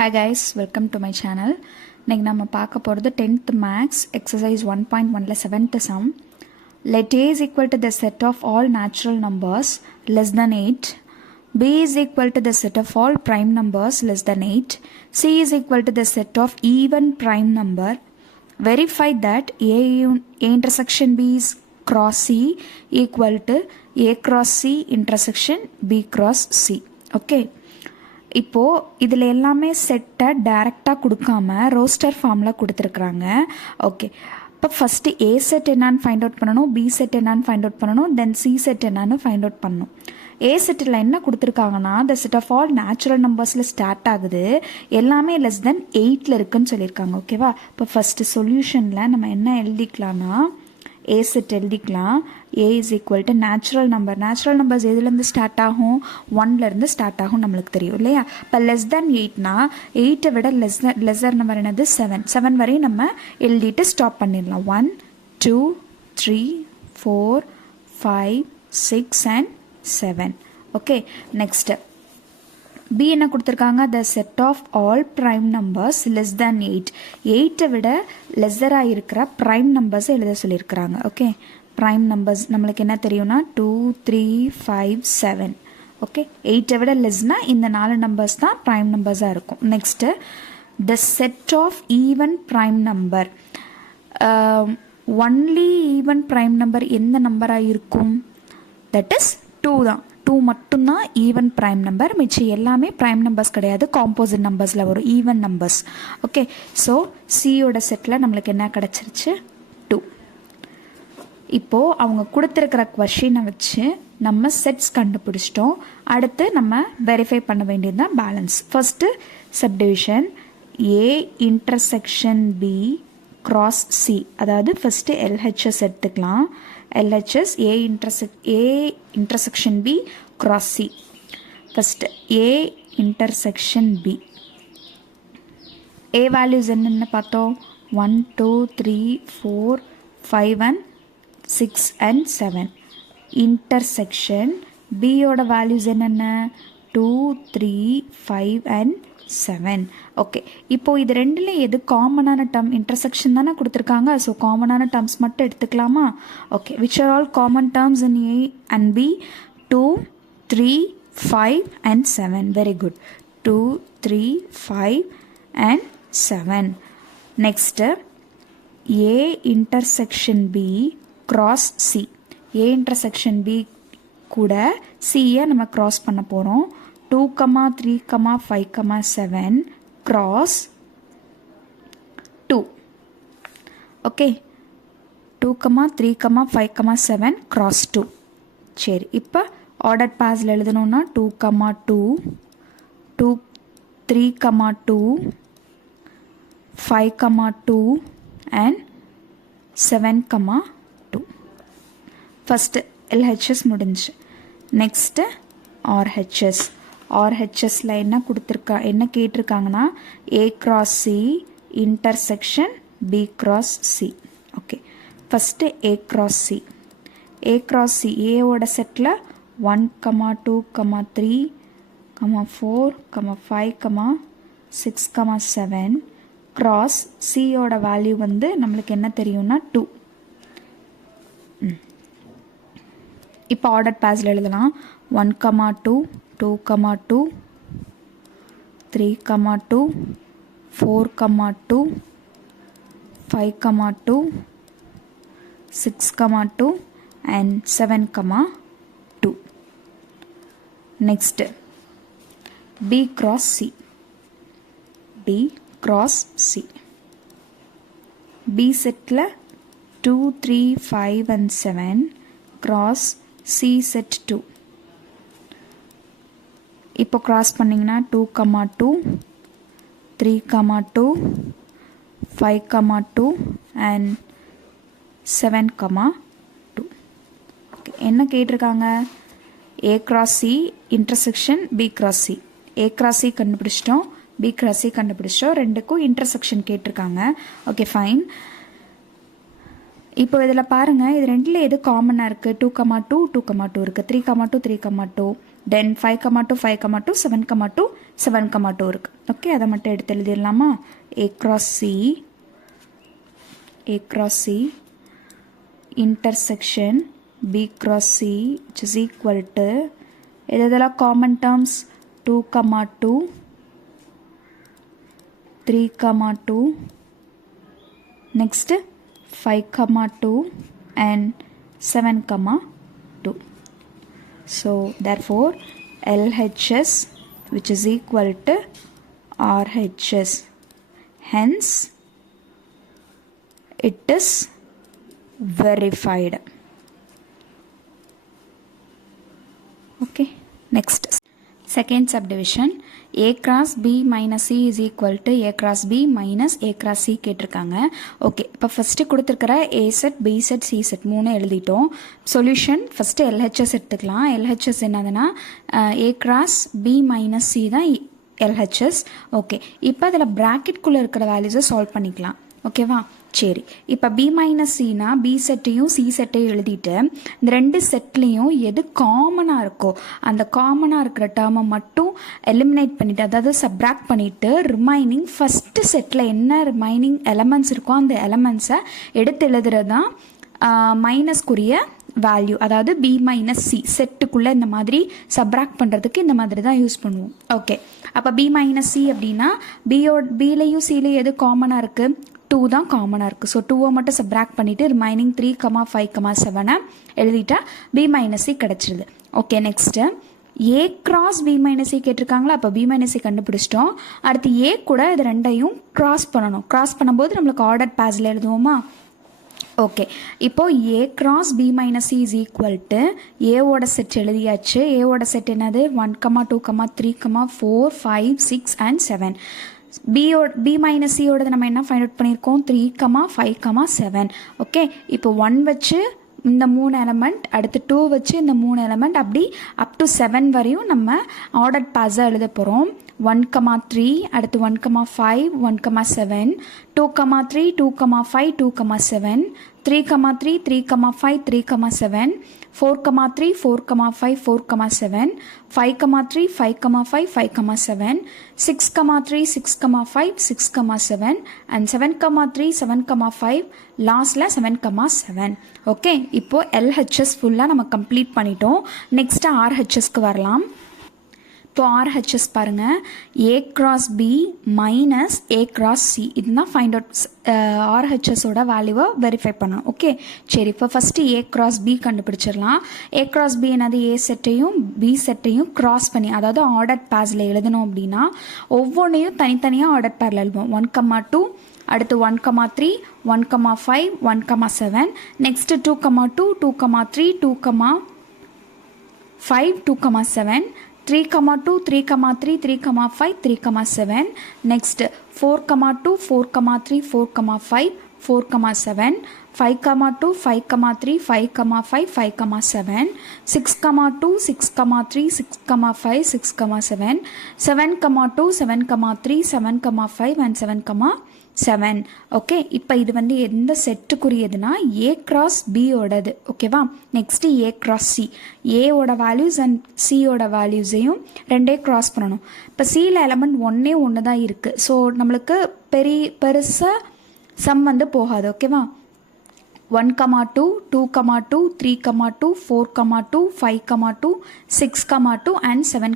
Hi guys, welcome to my channel. இன்னைக்கு நம்ம பார்க்க போகிறது 10th Max exercise 1.1ல 7th sum. Let A is equal to the set of all natural numbers less than 8. B is equal to the set of all prime numbers less than 8. C is equal to the set of even prime number. Verify that A intersection B is cross C equal to A cross C intersection B cross C. Okay. இப்போது இதில் எல்லாமே செட்டை டைரெக்டாக கொடுக்காம roster ஃபார்மில் கொடுத்துருக்குறாங்க. Okay, இப்போ first A set என்னான்னு ஃபைண்ட் அவுட் பண்ணணும், பி செட் என்னான்னு ஃபைண்ட் அவுட் பண்ணணும், தென் சி செட் என்னான்னு ஃபைண்ட் அவுட் பண்ணணும். ஏ செட்டில் என்ன கொடுத்துருக்காங்கன்னா the set of all natural நம்பர்ஸில் ஸ்டார்ட் ஆகுது, எல்லாமே லெஸ் தென் 8ல் இருக்குன்னு சொல்லியிருக்காங்க. ஓகேவா, இப்போ ஃபஸ்ட்டு சொல்யூஷனில் நம்ம என்ன எழுதிக்கலாம்னா ஏ செட் எழுதிக்கலாம். A is equal to natural numbers எதுலேருந்து ஸ்டார்ட் ஆகும், 1லேருந்து ஸ்டார்ட் ஆகும், நம்மளுக்கு தெரியும் இல்லையா. இப்போ லெஸ் தென் 8னா 8ஐ விட லெஸர் நம்பர் என்னது 7 வரையும் நம்ம எழுதிட்டு ஸ்டாப் பண்ணிடலாம். 1 2 3 4 5 6 and 7. ஓகே, நெக்ஸ்ட்டு பி என்ன கொடுத்துருக்காங்க, the set of all prime numbers less than 8ஐ விட லெஸராக இருக்கிற ப்ரைம் நம்பர்ஸை எழுத சொல்லியிருக்கிறாங்க. ஓகே, ப்ரைம் நம்பர்ஸ் நம்மளுக்கு என்ன தெரியும்னா 2 3 5 7. ஓகே, 8ஐ விட லெஸ்னால் இந்த 4 நம்பர்ஸ் தான் ப்ரைம் நம்பர்ஸாக இருக்கும். Next the set of even prime number. Only even prime number எந்த நம்பராக இருக்கும், தட் இஸ் 2 தான். 2 மட்டும்தான் ஈவன் ப்ரைம் நம்பர், மிச்சம் எல்லாமே ப்ரைம் நம்பர்ஸ் கிடையாது, காம்போசிட் நம்பர்ஸில் வரும் ஈவன் நம்பர்ஸ். ஓகே, ஸோ சியோட செட்டில் நம்மளுக்கு என்ன கிடச்சிருச்சு 2. இப்போது அவங்க கொடுத்துருக்கிற கொஷினை வச்சு நம்ம செட்ஸ் கண்டுபிடிச்சிட்டோம். அடுத்து நம்ம வெரிஃபை பண்ண வேண்டியது தான் balance. First subdivision A intersection B cross C, அதாவது ஃபஸ்ட்டு எல்ஹெச்எஸ் எடுத்துக்கலாம். LHS A intersection B cross C. First A intersection B. A values என்னென்ன பார்த்தோம், 1 2 3 4 5 and 6 and 7. Intersection B ஓட values என்னென்ன 2 3 5 and 7. ஓகே, இப்போ இது ரெண்டுல எது காமனான டேர்ம், இன்டர்செக்ஷன் தானே கொடுத்துருக்காங்க, ஸோ காமனான டேர்ம்ஸ் மட்டும் எடுத்துக்கலாமா. Okay, which are all common terms in A and B, 2 3 5 and 7. Very good, 2 3 5 and 7. Next A intersection B cross C. A intersection B கூட சியை நம்ம கிராஸ் பண்ண போகிறோம். 2 3 5 7 cross 2. Okay, 2 3 5 7 cross 2. சரி, இப்போ ஆர்டர் பாஸில் எழுதணும்னா 2 2 2 3 2 5 2 and 7 2. ஃபஸ்ட்டு எல்ஹெச்எஸ் முடிஞ்சு. Next RHS. ஆர்ஹெச்எஸில் என்ன கேட்டிருக்காங்கன்னா A cross C intersection B cross C. Okay, first A cross C. A cross C ஏவோட செட்டில் 1 2 3 4 5 6 7 கிராஸ் சியோட வேல்யூ வந்து நம்மளுக்கு என்ன தெரியும்னா 2. இப்போ ஆர்டர் பாஸில் எழுதலாம். 1 2 2 2 3 2 4 2 5 2 6 2 and 7 2. Next B cross C. B cross C. B setல 2 3 5 and 7 cross C set 2. இப்போ கிராஸ் பண்ணிங்கன்னா 2 2 3 2 5 2 and 7 2. ஓகே, என்ன கேட்டிருக்காங்க, A cross C intersection B cross C. A cross C கண்டுபிடிச்சிட்டோம், பி கிராஸ் சி கண்டுபிடிச்சிட்டோம், ரெண்டுக்கும் இன்டர்செக்ஷன் கேட்டிருக்காங்க. Okay fine. இப்போ இதில் பாருங்கள், இது ரெண்டில் எது காமனாக இருக்குது, 2 2 2 2 இருக்குது, 3 2 3 2 தென் 5, 2, 5, 2, 7, 2 இருக்குது. ஓகே, அதை மட்டும் எடுத்து எழுதிடலாமா? A cross C intersection B cross C which is equal to இதெல்லாம் common terms 2, 2, 3, 2, next 5, 2 and 7, 2. So therefore LHS which is equal to RHS, hence it is verified. Okay, next second subdivision A cross B minus C is equal to A cross B minus A cross C கேட்டிருக்காங்க. Okay, இப்போ first கொடுத்துருக்கிற A set, B set, C set 3 எழுதிட்டோம். Solution first LHS எடுத்துக்கலாம். LHS என்னதுன்னா A cross B minus C தான் LHS. Okay, இப்போ அதில் ப்ராக்கெட்குள்ளே இருக்கிற வேல்யூஸை சால்வ் பண்ணிக்கலாம். ஓகேவா? சரி, இப்போ B மைனஸ் சினா பி செட்டையும் சி செட்டையும் எழுதிட்டு இந்த ரெண்டு செட்லேயும் எது காமனாக இருக்கோ அந்த காமனாக இருக்கிற டேர்மை மட்டும் எலிமினேட் பண்ணிவிட்டு, அதாவது சப்ராக்ட் பண்ணிவிட்டு, ரிமைனிங் ஃபஸ்ட்டு செட்டில் என்ன ரிமைனிங் எலமெண்ட்ஸ் இருக்கோ அந்த எலமெண்ட்ஸை எடுத்து எழுதுறது தான் மைனஸ்க்குரிய வேல்யூ. அதாவது B மைனஸ் சி செட்டுக்குள்ளே இந்த மாதிரி சப்ராக்ட் பண்ணுறதுக்கு இந்த மாதிரி தான் யூஸ் பண்ணுவோம். ஓகே, அப்போ B மைனஸ் சி அப்படின்னா பிலையும் சிலையும் எது காமனாக இருக்குது? 2 தான் காமனாக இருக்குது. ஸோ 2 மட்டும் சப்ராக்ட் பண்ணிவிட்டு ரிமைனிங் 3, 5, 7 எழுதிட்டா B மைனஸ் சி கிடச்சிருது. Okay, next A cross B minus C கேட்டிருக்காங்களா? அப்போ B மைனஸ் சி கண்டுபிடிச்சிட்டோம். அடுத்து A கூட இது ரெண்டையும் கிராஸ் பண்ணணும். கிராஸ் பண்ணும்போது நம்மளுக்கு ஆர்டர் பேஸில் எழுதுவோமா? ஓகே, இப்போது A cross B minus C is equal to ஏவோட செட் எழுதியாச்சு. ஏவோட செட் என்னது? 1, 2, 3, 4, 5, 6 and 7. B மைனஸ் சியோடது நம்ம என்ன ஃபைண்ட் அவுட் பண்ணியிருக்கோம்? 3, 5, 7. ஓகே, இப்போ 1 வச்சு இந்த 3 எலமெண்ட், அடுத்து 2 வச்சு இந்த 3 எலமெண்ட், அப்படி அப் டு 7 வரையும் நம்ம ஆர்டர் பேஸாக எழுத போகிறோம். 1, 3, அடுத்து 1, 5, 1, 7, 2, 3, 2, 5, 2, 7, 3, 3, 3, 5, 3, 7, 4, 3, 4, 5, 4, 7, 5, 3, 5, 5, 5, 7, 6, 3, 6, 5, 6, 7 and 7, 3, 7, 5, லாஸ்ட்ல 7, 7. ஓகே, இப்போ LHS ஃபுல்லாக நம்ம கம்ப்ளீட் பண்ணிட்டோம். நெக்ஸ்ட்டு RHSக்கு வரலாம். இப்போ RHS பாருங்கள், A cross B minus A cross C இதுதான் ஃபைண்ட் அவுட் RHSோட வேல்யூவை வெரிஃபை பண்ணணும். ஓகே, சரி, இப்போ ஃபஸ்ட்டு A cross B கண்டுபிடிச்சிடலாம். A cross B என்னது? A செட்டையும் B செட்டையும் கிராஸ் பண்ணி, அதாவது ஆர்டர் பேஸில் எழுதணும் அப்படின்னா ஒவ்வொன்றையும் தனித்தனியாக ஆர்டர் பேரில் எழுதுவோம். 1, 2, அடுத்து 1, 3, 1, 5, 1, 7, நெக்ஸ்ட்டு 2, 2, 2, 3, 2, 5, 2, 7, 3, 2, 3, 3, 3, 5, 3, 7, next 4, 2, 4, 3, 4, 5, 4, 7, 5, 2, 5, 3, 5, 5, 5, 7, 6, 2, 6, 3, 6, 5, 6, 7, 7, 2, 7, 3, 7, 5 and 7, 7. ஓகே, இப்போ இது வந்து எந்த செட்டுக்குரியதுன்னா A cross B ஓடது. ஓகேவா? நெக்ஸ்ட்டு A cross C, ஏவோட வேல்யூஸ் அண்ட் சியோட வேல்யூஸையும் ரெண்டே கிராஸ் பண்ணணும். இப்போ சியில் எலமெண்ட் ஒன்று தான் இருக்குது. ஸோ நம்மளுக்கு பெருசாக சம் வந்து போகாது. ஓகேவா? 1, 2, 2, 2, 3, 2, 4, 2, 5, 2, 6, 2 and 7,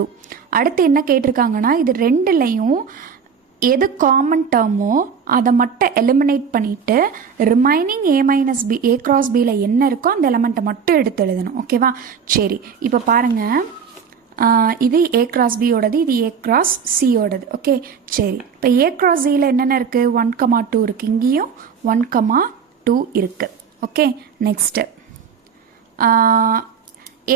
2. அடுத்து என்ன கேட்டிருக்காங்கன்னா, இது ரெண்டுலையும் எது காமன் டேர்மோ அதை மட்டும் எலிமினேட் பண்ணிவிட்டு remaining A minus B, A cross Bயில் என்ன இருக்கோ அந்த எலமெண்ட்டை மட்டும் எடுத்து எழுதணும். ஓகேவா? சரி, இப்போ பாருங்கள், இது A cross Bயோடது, இது A cross Cயோடது. ஓகே, சரி, இப்போ A cross Cயில் என்னென்ன இருக்குது? 1, 2 இருக்குது, இங்கேயும் 1, 2 இருக்குது. ஓகே, நெக்ஸ்ட்டு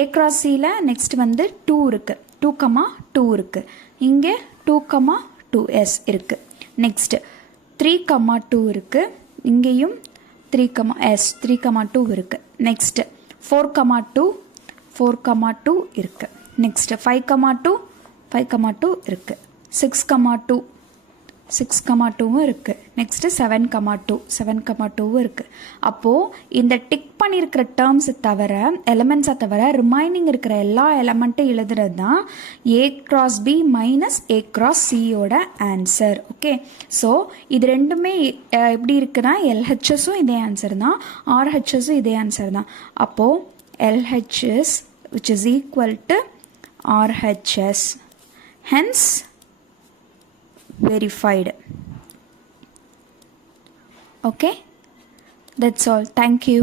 A cross Cயில் நெக்ஸ்ட் வந்து 2 இருக்குது, 2, 2 இருக்குது, இங்கே 2, 2s இருக்குது. நெக்ஸ்ட்டு 3, 2 இருக்குது, இங்கேயும் 3s 3, 2 இருக்குது. நெக்ஸ்ட்டு 4, 2 4, 2 இருக்குது. நெக்ஸ்ட்டு 5, 2 5, 2 இருக்குது. 6, 2 6,2 இருக்குது. நெக்ஸ்ட்டு 7,2 7,2 இருக்குது. அப்போது இந்த டிக் பண்ணியிருக்கிற டேர்ம்ஸை தவிர எலமெண்ட்ஸை தவிர ரிமைனிங் இருக்கிற எல்லா எலமெண்ட்டும் எழுதுறது தான் A cross B minus A cross Cயோட ஆன்சர். ஓகே, ஸோ இது ரெண்டுமே எப்படி இருக்குன்னா LHSும் இதே ஆன்சர் தான், RHSும் இதே ஆன்சர் தான். அப்போது LHS which is equal to RHS, hence verified. Okay, that's all. Thank you.